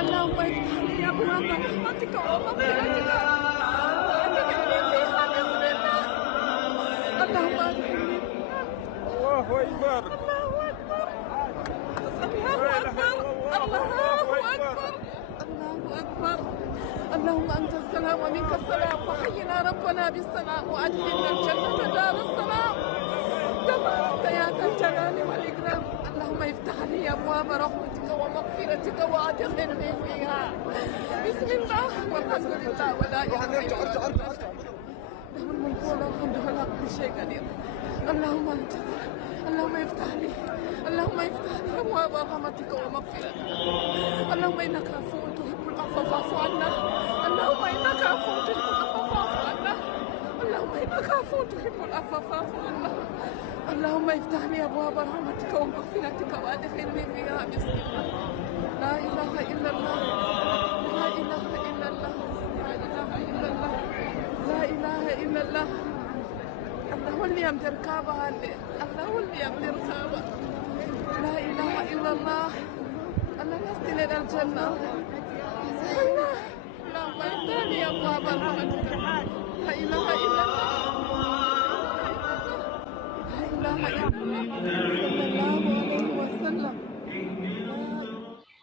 اللهم افتح لي ابواب رحمتك ومغفرتك وادخلني فيها بسم الله. اللهم ادخلني فيها. الله اكبر الله اكبر الله اكبر الله اكبر الله اكبر. اللهم انت السلام ومنك السلام، فحينا ربنا بالسلام وادخلنا الجنه دار السلام كما انت يا ذا الجلال والاكرام. اللهم افتح لي ابواب رحمتك ومغفرتك وادخلني فيها بسم الله والحمد لله ولا اله الا الله. له الملك وله الحمد وله كل شيء قدير. اللهم انت اللهم افتح لي اللهم افتح لي ابواب رحمتك ومغفرتك. اللهم انك عفو تحب العفو فاعف عنا. اللهم انك عفو تحب العفو فاعف عنا. اللهم انك عفو تحب العفو فاعف عنا. اللهم افتح لي ابواب رحمتك ومغفرتك وادخلني فيها بسم الله. لا اله الا الله لا اله الا الله لا اله الا الله لا اله الا الله. الله هو اللي يمدر كعبة، الله هو اللي يمدر كعبة. لا اله الا الله. الله نسل الى الجنة. الله اللهم افتح لي ابواب رحمتك. لا اله الا الله